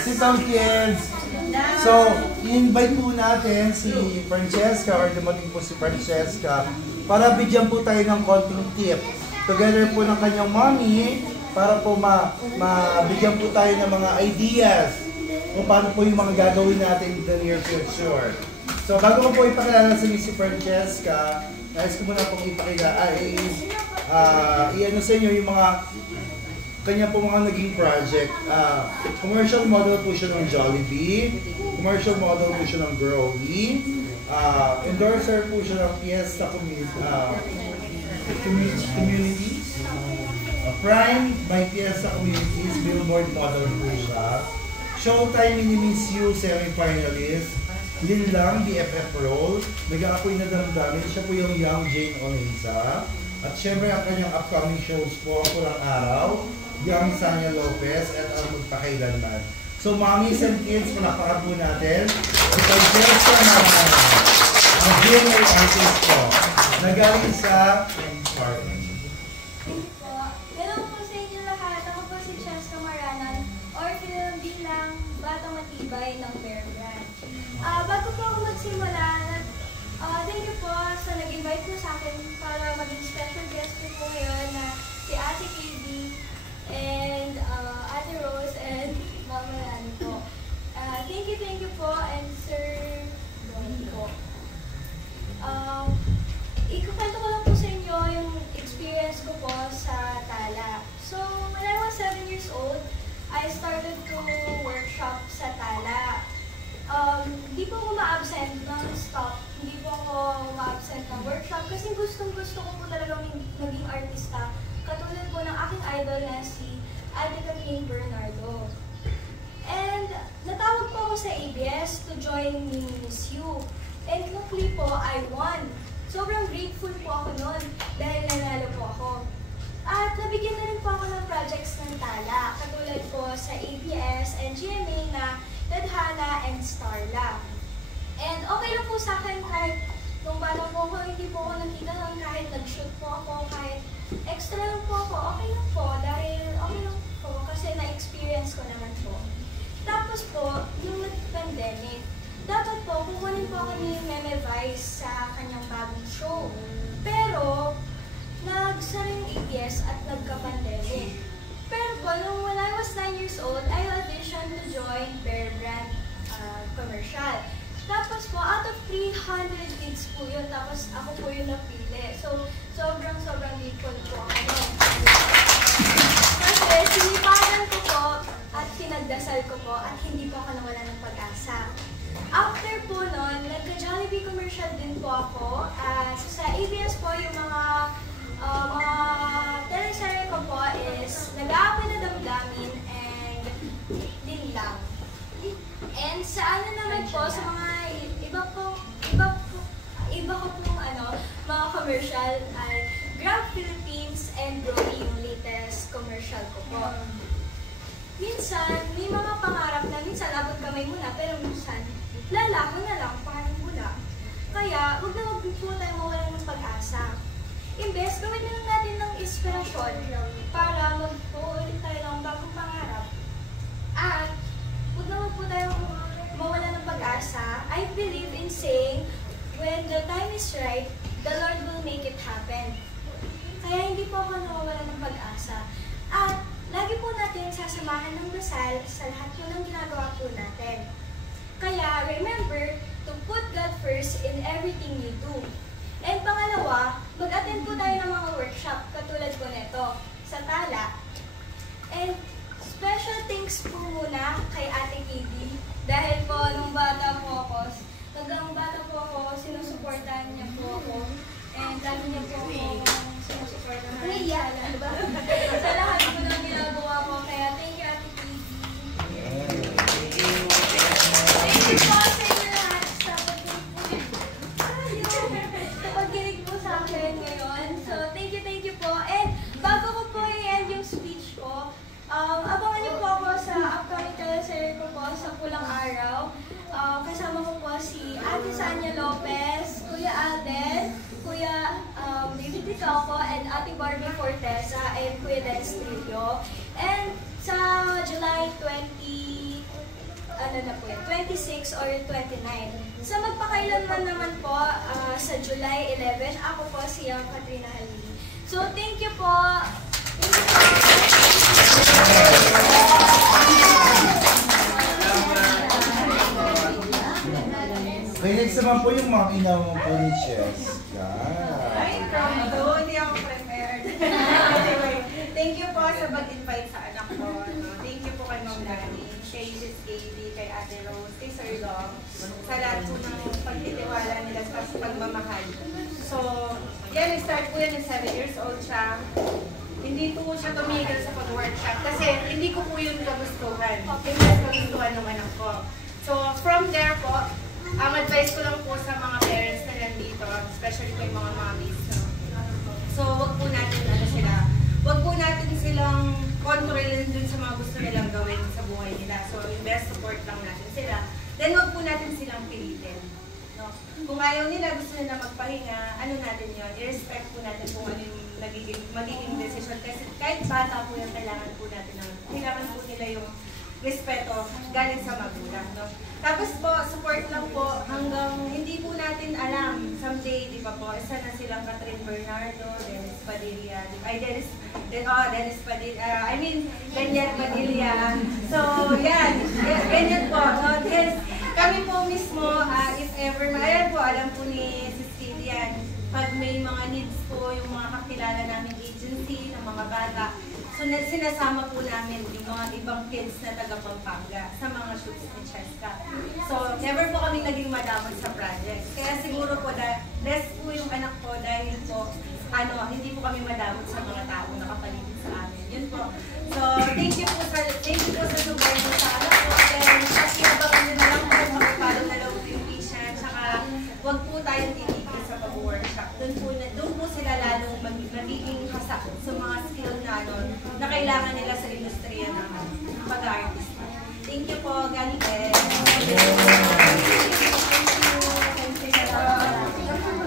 Sit down, kids. So, i-invite po natin si Francesca or dumating po si Francesca para bigyan po tayo ng konting tip. Together po ng kanyang mommy para po mabigyan po tayo ng mga ideas kung paano po yung mga gagawin natin in the near future. So, bago ko po ipakilala sa si Francesca, nais ko muna pong ipakilala, i-ano sa inyo yung mga kanya po mga naging project. Commercial model po siya ng Jollibee, commercial model po siya ng Growly, endorser po siya ng Fiesta Communities, Prime by Fiesta Communities, Billboard model po siya, Showtime Mini Miss You semi-finalist, Linlang BFF role, nag-aapoy na damdamin, siya po yung Young Jane Oneza, at syempre ang kanyang upcoming shows po, Ang Pulang Araw, Young Sanya Lopez, at Ang Magpakailanman. So, mommies and kids, palakpakan po natin. Si Francesca naman, ang GMA artist po, nagaling sa Department. Hello po sa inyo lahat. Ako po si Cheska Maranan, or bilang Batang Matibay ng Bear Brand. Bago po ako magsimula, thank you po sa nag-invite mo sa akin para maging special guest ko po ngayon na si Ate KB and Ate Rose and Mama Lani po. Thank you po and Sir Donnie po. Ikukwento ko lang po sa inyo yung experience ko po sa Tala. So, when I was 7 years old, I started to workshop sa Tala. Hindi po ako ma-absent non-stop. Hindi po ako ma-absent ng workshop kasi gustong-gusto ko po talaga maging artista. Katulad po ng aking idol na si Ate Catherine Bernardo. And natawag po ako sa ABS to join Miss You. And luckily po, I won. Sobrang grateful po ako noon dahil nanalo po ako. At nabigyan na rin po ako ng projects ng Tala. Katulad po sa ABS and GMA na Tadhana and Starla. And okay lang po sa akin kahit nung bata po ako, hindi po ako nakita lang kahit nag-shoot po ako, kahit extra lang po ako, okay lang po dahil okay lang po kasi na-experience ko naman po. Tapos po, yung nag-pandemic, dapat po kukunin po ako ni Meme Vice sa kanyang bagong show. Pero, nagsara yung ABS at nagka-pandemic. Pero po, nung when I was 9 years old, I auditioned to join Bear Brand commercial. Tapos po, out of 300 kids po yun, tapos ako po yung napili. So, sobrang grateful po ako. Kasi sinipagan ko po at pinagdasal ko po at hindi po ako nawala ng pag-asa. After po nun, nagka-Jollibee commercial din po ako. Sa ABS po, yung mga teleserye ko po is Nag-aapoy na Damdamin and Linlang. And sa ano naman po, sa mga iba ko pong mga commercial ay Grab Philippines and Brody yung latest commercial ko po. Minsan, may mga pangarap na minsan abot kamay muna, pero minsan, lalako na lang, parang mula. Kaya, huwag na po tayo mawala ng pag-asa. Imbes, gawin na lang natin ng inspirasyon para magpuulit tayo ng bagong pangarap. At, huwag naman po tayo mawala ng pag-asa. I believe in saying, when the time is right, the Lord will make it happen. Kaya hindi po ako nawawala ng pag-asa. At, lagi po natin sasamahan ng dasal sa lahat po ng ginagawa po natin. Kaya, remember to put God first in everything you do. And pangalawa, mag-attend po tayo ng mga workshop katulad po nito sa Tala. And special thanks po muna kay Ate Katie dahil po nung bata po ako, sinusuportahan niya po ako. And lagi niya po ako sinusuportahan sa lahat po ng ginagawa ko. Kaya thank you, Ate Katie. Thank you po sa inyo lahat sa pagkinig po sa akin ngayon. So, thank you po. And bago ko po i-end yung speech ko, abangan niyo po ako sa upcoming teleserye ko po sa Pulang Araw. Kasama ko po si Ate Sanya Lopez, Kuya Alden, Kuya David Ticoco, and Ate Barbie Fortesa, and Kuya Dennis Trillo. And sa July 20, ano na po yun, 26 or 29. Sa magpakailanman naman po, sa July 11, ako po si Katrina Halili. So, thank you po. Thank you po. Okay, next naman po yung mga inawa po ni Cheska. Ay, proud. Hindi ako prepared. Anyway, thank you po sa pag-invite sa anak ko. Thank you po kay Ma'am Dani, kay Mrs. KB, kay Ate Rose, kay Sir Dom, sa lahat po ng pagtitiwala nila sa pagmamahal. So, yan, nag-start po yan, 7 years old siya. Hindi po siya tumigil sa pag-workshop kasi hindi ko po yun kagustuhan. Yung mas kagustuhan ng anak ko. So, from there po, ang advice ko lang po sa mga parents na nandito, especially kay mga mommies, no? So, wag po natin, wag po natin silang kontrolin dun sa mga gusto nilang gawin sa buhay nila. So, best support lang natin sila. Then, wag po natin silang pilitin. No? Kung ayaw nila, gusto nila magpahinga, ano natin yun? I-respect po natin kung ano yung magiging decision. Kasi kahit bata po yung kailangan po nila yung respeto galing sa magulang. No? Tapos po, support lang po hanggang hindi po natin alam. Someday, di ba po, isa na silang Catherine Bernardo, Dennis Padilla, Dennis Padilla, Daniel Padilla. So, yan, ganyan po. No? Kami po mismo, if ever, ayan po, alam po ni Sis Kitty yan, pag may mga needs po, yung mga kakilala naming agency, ng mga bata, so, sinasama po namin yung mga ibang kids na taga Pampanga sa mga shoots ni Cheska. So, never po kami naging madamot sa project. Kaya siguro po, blessed po yung anak ko dahil po, hindi po kami madamot sa mga tao na kapaligid sa amin. Yun po. So, thank you po sa subayo sa anak ko. Then, pakiabangan nyo na lang po, makipalo na lang po yung patient. Saka, wag po tayong titigil sa pag-workshop. Doon po sila lalong magiging hasak sa mga skill na kailangan nila sa industriya ng pag-artist. Thank you po, galing